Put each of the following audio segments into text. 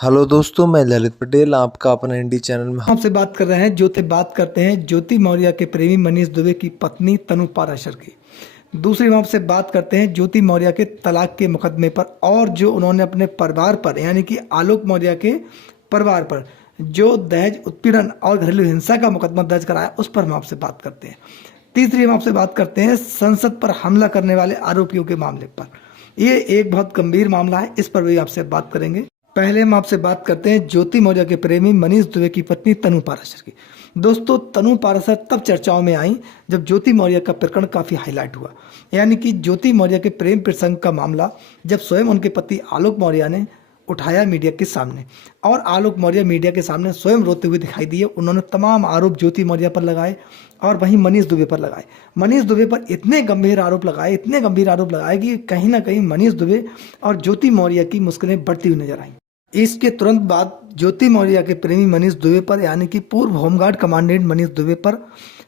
Hello दोस्तों, मैं ललित पटेल आपका अपना इंडी चैनल में। आपसे बात कर रहे हैं बात करते हैं ज्योति मौर्य के प्रेमी मनीष दुबे की पत्नी तनु पाराशर की। दूसरी हम आपसे बात करते हैं ज्योति मौर्य के तलाक के मुकदमे पर और जो उन्होंने अपने परिवार पर यानी कि आलोक मौर्य के परिवार पर जो दहेज उत्पीड़न और घरेलू हिंसा का मुकदमा दर्ज कराया उस पर हम आपसे बात करते हैं। तीसरी हम आपसे बात करते हैं संसद पर हमला करने वाले आरोपियों के मामले पर। ये एक बहुत गंभीर मामला है, इस पर भी आपसे बात करेंगे। पहले हम आपसे बात करते हैं ज्योति मौर्य के प्रेमी मनीष दुबे की पत्नी तनु पाराशर की। दोस्तों, तनु पाराशर तब चर्चाओं में आई जब ज्योति मौर्य का प्रकरण काफ़ी हाईलाइट हुआ। यानी कि ज्योति मौर्य के प्रेम प्रसंग का मामला जब स्वयं उनके पति आलोक मौर्य ने उठाया मीडिया के सामने, और आलोक मौर्य मीडिया के सामने स्वयं रोते हुए दिखाई दिए। उन्होंने तमाम आरोप ज्योति मौर्य पर लगाए और वहीं मनीष दुबे पर लगाए। मनीष दुबे पर इतने गंभीर आरोप लगाए कि कहीं ना कहीं मनीष दुबे और ज्योति मौर्य की मुश्किलें बढ़ती हुई नजर आई। इसके तुरंत बाद ज्योति मौर्य के प्रेमी मनीष दुबे पर यानी कि पूर्व होमगार्ड कमांडेंट मनीष दुबे पर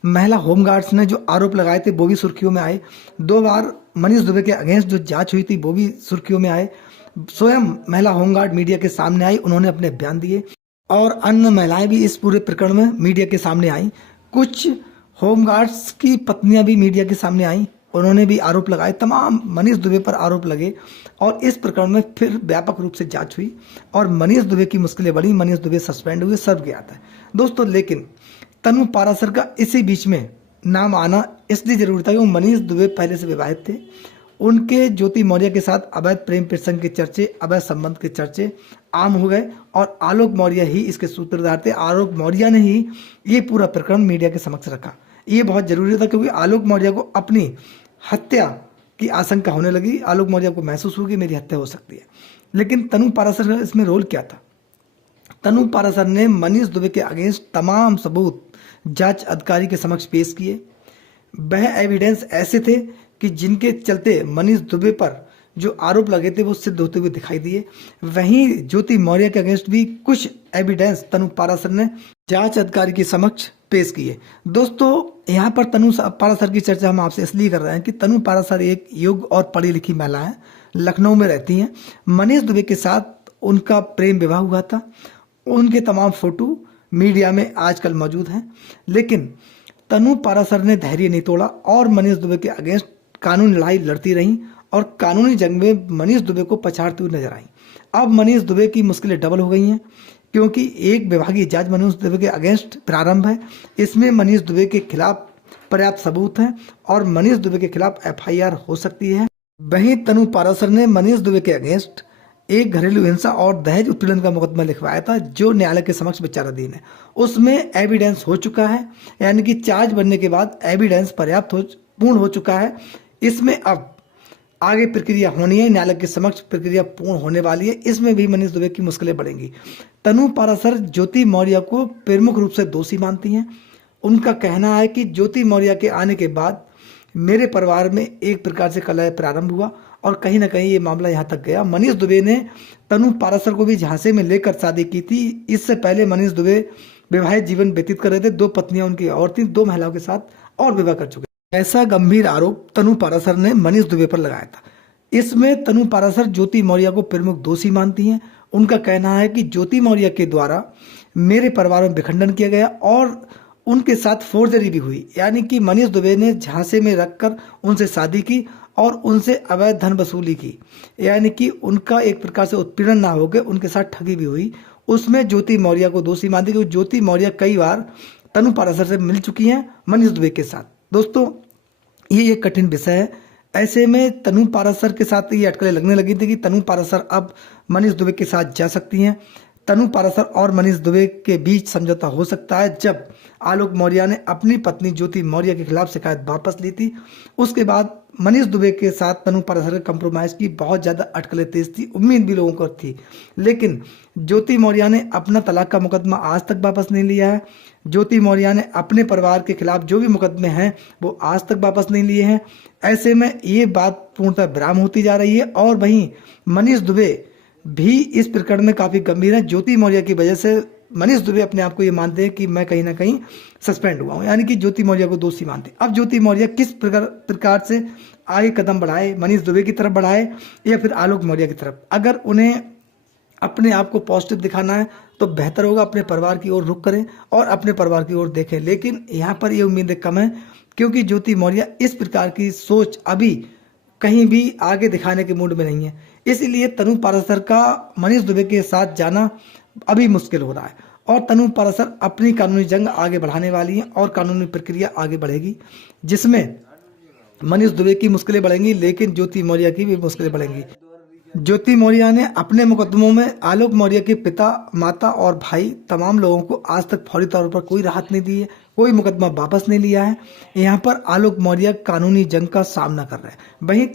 महिला होमगार्ड्स ने जो आरोप लगाए थे वो भी सुर्खियों में आए। 2 बार मनीष दुबे के अगेंस्ट जो जांच हुई थी वो भी सुर्खियों में आए। स्वयं महिला होमगार्ड मीडिया के सामने आई, उन्होंने अपने बयान दिए और अन्य महिलाएं भी इस पूरे प्रकरण में मीडिया के सामने आई। कुछ होमगार्ड्स की पत्नियां भी मीडिया के सामने आई, उन्होंने भी आरोप लगाए। तमाम मनीष दुबे पर आरोप लगे और इस प्रकरण में फिर व्यापक रूप से जांच हुई और मनीष दुबे की मुश्किलें बढ़ी। मनीष दुबे सस्पेंड हुए, सब गया था दोस्तों। लेकिन तनु पाराशर का इसी बीच में नाम आना इसलिए जरूरी था कि मनीष दुबे पहले से विवाहित थे। उनके ज्योति मौर्य के साथ अवैध प्रेम प्रसंग के चर्चे, अवैध संबंध के चर्चे आम हो गए और आलोक मौर्य ही इसके सूत्रधार थे। आलोक मौर्य ने ही ये पूरा प्रकरण मीडिया के समक्ष रखा। ये बहुत जरूरी था क्योंकि आलोक मौर्य को अपनी हत्या की आशंका होने लगी। आलोक मौर्य को महसूस हुआ कि मेरी हत्या हो सकती है। लेकिन तनु पाराशर का इसमें रोल क्या था? तनु पाराशर ने मनीष दुबे के अगेंस्ट तमाम सबूत जांच अधिकारी के समक्ष पेश किए। वह एविडेंस ऐसे थे कि जिनके चलते मनीष दुबे पर जो आरोप लगे थे वो सिद्ध होते हुए दिखाई दिए। वहीं ज्योति मौर्य के अगेंस्ट भी कुछ एविडेंस तनु पाराशर ने जांच अधिकारी के समक्ष पेश किए। दोस्तों, यहाँ पर तनु पाराशर की चर्चा हम आपसे इसलिए कर रहे हैं कि तनु पाराशर एक योग्य और पढ़ी लिखी महिला है, लखनऊ में रहती हैं। मनीष दुबे के साथ उनका प्रेम विवाह हुआ था। उनके तमाम फोटो मीडिया में आजकल मौजूद हैं। लेकिन तनु पाराशर ने धैर्य नहीं तोड़ा और मनीष दुबे के अगेंस्ट कानूनी लड़ाई लड़ती रहीं और कानूनी जंग में मनीष दुबे को पछाड़ती हुई नजर आई। अब मनीष दुबे की मुश्किलें डबल हो गई हैं क्योंकि एक विभागीय जांच मनीष दुबे के अगेंस्ट प्रारंभ है। इसमें मनीष दुबे के खिलाफ पर्याप्त सबूत हैं और मनीष दुबे के खिलाफ एफआईआर हो सकती है। वहीं तनु पाराशर ने मनीष दुबे के अगेंस्ट एक घरेलू हिंसा और दहेज उत्पीड़न का मुकदमा लिखवाया था जो न्यायालय के समक्ष विचाराधीन है। उसमें एविडेंस हो चुका है, यानी कि चार्ज बनने के बाद एविडेंस पर्याप्त पूर्ण हो चुका है। इसमें अब आगे प्रक्रिया होनी है, न्यायालय के समक्ष प्रक्रिया पूर्ण होने वाली है। इसमें भी मनीष दुबे की मुश्किलें बढ़ेंगी। तनु पाराशर ज्योति मौर्य को प्रमुख रूप से दोषी मानती हैं। उनका कहना है कि ज्योति मौर्य के आने के बाद मेरे परिवार में एक प्रकार से कलह प्रारंभ हुआ और कहीं ना कहीं ये मामला यहाँ तक गया। मनीष दुबे ने तनु पाराशर को भी झांसे में लेकर शादी की थी। इससे पहले मनीष दुबे विवाहित जीवन व्यतीत कर रहे थे। 2 पत्नियां उनकी और थी, 2 महिलाओं के साथ और विवाह कर चुके। ऐसा गंभीर आरोप तनु पाराशर ने मनीष दुबे पर लगाया था। इसमें तनु पाराशर ज्योति मौर्य को प्रमुख दोषी मानती हैं। उनका कहना है कि ज्योति मौर्य के द्वारा मेरे परिवार में विखंडन किया गया और उनके साथ फोर्जरी भी हुई, यानी कि मनीष दुबे ने झांसे में रखकर उनसे शादी की और उनसे अवैध धन वसूली की, यानी कि उनका एक प्रकार से उत्पीड़न ना हो गए, उनके साथ ठगी भी हुई। उसमें ज्योति मौर्य को दोषी मानती क्योंकि ज्योति मौर्य कई बार तनु पाराशर से मिल चुकी हैं मनीष दुबे के साथ। दोस्तों, ये एक कठिन विषय है। ऐसे में तनु पाराशर के साथ ये अटकलें लगने लगी थी कि तनु पाराशर अब मनीष दुबे के साथ जा सकती हैं। तनु पाराशर और मनीष दुबे के बीच समझौता हो सकता है जब आलोक मौर्य ने अपनी पत्नी ज्योति मौर्य के खिलाफ शिकायत वापस ली थी। उसके बाद मनीष दुबे के साथ तनु पाराशर कंप्रोमाइज की बहुत ज़्यादा अटकलें तेज थी, उम्मीद भी लोगों को थी। लेकिन ज्योति मौर्य ने अपना तलाक का मुकदमा आज तक वापस नहीं लिया है। ज्योति मौर्य ने अपने परिवार के खिलाफ जो भी मुकदमे हैं वो आज तक वापस नहीं लिए हैं। ऐसे में ये बात पूर्णतः विराम होती जा रही है और वहीं मनीष दुबे भी इस प्रकरण में काफ़ी गंभीर है। ज्योति मौर्य की वजह से मनीष दुबे अपने आप को ये मानते हैं कि मैं कहीं ना कहीं सस्पेंड हुआ हूँ, यानी कि ज्योति मौर्य को दोषी मानते हैं। अब ज्योति मौर्य किस प्रकार से आगे कदम बढ़ाए, मनीष दुबे की तरफ बढ़ाए या फिर आलोक मौर्य की तरफ? अगर उन्हें अपने आप को पॉजिटिव दिखाना है तो बेहतर होगा अपने परिवार की ओर रुख करें और अपने परिवार की ओर देखें। लेकिन यहाँ पर ये उम्मीदें कम है, क्योंकि ज्योति मौर्य इस प्रकार की सोच अभी कहीं भी आगे दिखाने के मूड में नहीं है। इसलिए तनु पाराशर का मनीष दुबे के साथ जाना अभी मुश्किल हो रहा है और तनु पाराशर अपनी कानूनी जंग आगे बढ़ाने वाली है और कानूनी प्रक्रिया आगे बढ़ेगी, जिसमें मनीष दुबे की मुश्किलें बढ़ेंगी लेकिन ज्योति मौर्य की भी मुश्किलें बढ़ेंगी। ज्योति मौर्य ने अपने मुकदमों में आलोक मौर्य के पिता, माता और भाई तमाम लोगों को आज तक फौरी तौर पर कोई राहत नहीं दी है, कोई मुकदमा वापस नहीं लिया है। यहाँ पर आलोक मौर्य कानूनी जंग का सामना कर रहे हैं, वहीं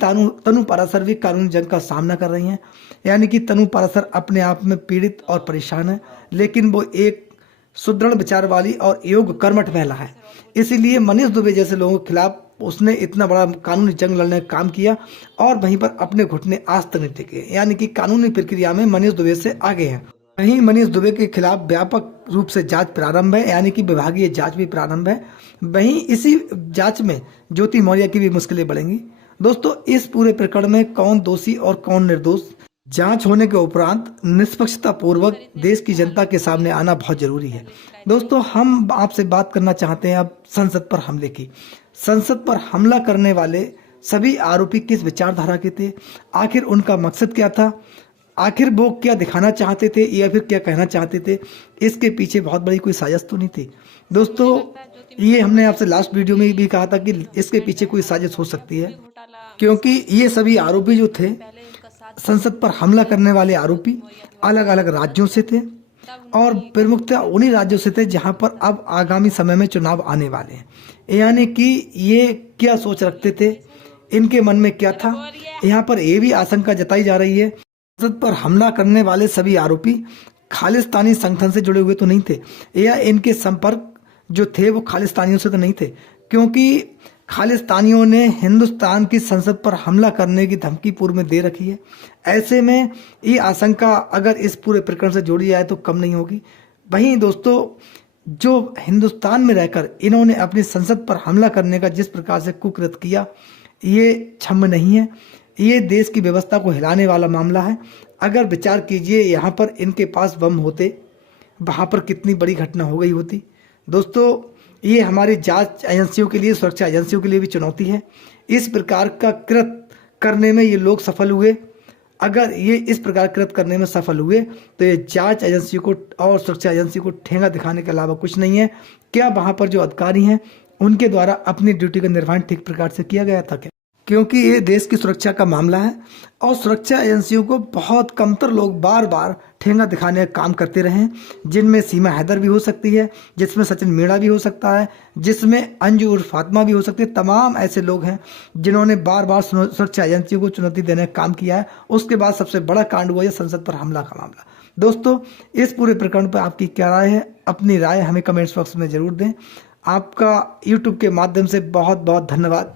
तनु पाराशर भी कानूनी जंग का सामना कर रही हैं। यानी कि तनु पाराशर अपने आप में पीड़ित और परेशान है, लेकिन वो एक सुदृढ़ विचार वाली और योग कर्मठ महिला है। इसीलिए मनीष दुबे जैसे लोगों के खिलाफ उसने इतना बड़ा कानूनी जंग लड़ने का काम किया और वहीं पर अपने घुटने आज तक नहीं टिके, यानी कि कानूनी प्रक्रिया में मनीष दुबे से आगे हैं। वहीं मनीष दुबे के खिलाफ व्यापक रूप से जांच प्रारंभ है, यानी कि विभागीय जांच भी प्रारंभ है। वहीं इसी जांच में ज्योति मौर्य की भी मुश्किलें बढ़ेंगी। दोस्तों, इस पूरे प्रकरण में कौन दोषी और कौन निर्दोष, जांच होने के उपरांत निष्पक्षता पूर्वक देश की जनता के सामने आना बहुत जरूरी है। दोस्तों, हम आपसे बात करना चाहते हैं अब संसद पर हमले की। संसद पर हमला करने वाले सभी आरोपी किस विचारधारा के थे, आखिर उनका मकसद क्या था, आखिर वो क्या दिखाना चाहते थे या फिर क्या कहना चाहते थे, इसके पीछे बहुत बड़ी कोई साजिश तो नहीं थी। दोस्तों, ये हमने आपसे लास्ट वीडियो में भी कहा था कि इसके पीछे कोई साजिश हो सकती है, क्योंकि ये सभी आरोपी जो थे, संसद पर हमला करने वाले आरोपी अलग अलग राज्यों से थे और प्रमुखतः उन्हीं राज्यों से थे जहां पर अब आगामी समय में चुनाव आने वाले हैं। यानी कि ये क्या सोच रखते थे, इनके मन में क्या था, यहाँ पर ये भी आशंका जताई जा रही है संसद पर हमला करने वाले सभी आरोपी खालिस्तानी संगठन से जुड़े हुए तो नहीं थे, या इनके संपर्क जो थे वो खालिस्तानियों से तो नहीं थे, क्योंकि खालिस्तानियों ने हिंदुस्तान की संसद पर हमला करने की धमकी पूर्व में दे रखी है। ऐसे में ये आशंका अगर इस पूरे प्रकरण से जोड़ी जाए तो कम नहीं होगी। वहीं दोस्तों, जो हिंदुस्तान में रहकर इन्होंने अपनी संसद पर हमला करने का जिस प्रकार से कुकृत्य किया, ये क्षम्य नहीं है। ये देश की व्यवस्था को हिलाने वाला मामला है। अगर विचार कीजिए, यहाँ पर इनके पास बम होते, वहाँ पर कितनी बड़ी घटना हो गई होती। दोस्तों, ये हमारी जांच एजेंसियों के लिए, सुरक्षा एजेंसियों के लिए भी चुनौती है। इस प्रकार का कृत्य करने में ये लोग सफल हुए। अगर ये इस प्रकार कृत्य करने में सफल हुए तो ये जांच एजेंसी को और सुरक्षा एजेंसी को ठेंगा दिखाने के अलावा कुछ नहीं है। क्या वहाँ पर जो अधिकारी हैं उनके द्वारा अपनी ड्यूटी का निर्वहन ठीक प्रकार से किया गया था क्या? क्योंकि ये देश की सुरक्षा का मामला है और सुरक्षा एजेंसियों को बहुत कमतर लोग बार बार ठेंगा दिखाने का काम करते रहे हैं, जिनमें सीमा हैदर भी हो सकती है, जिसमें सचिन मीणा भी हो सकता है, जिसमें अंजू उर्फ फातिमा भी हो सकती है। तमाम ऐसे लोग हैं जिन्होंने बार बार सुरक्षा एजेंसियों को चुनौती देने का काम किया है। उसके बाद सबसे बड़ा कांड हुआ है संसद पर हमला का मामला। दोस्तों, इस पूरे प्रकरण पर आपकी क्या राय है? अपनी राय हमें कमेंट्स बॉक्स में जरूर दें। आपका यूट्यूब के माध्यम से बहुत बहुत धन्यवाद।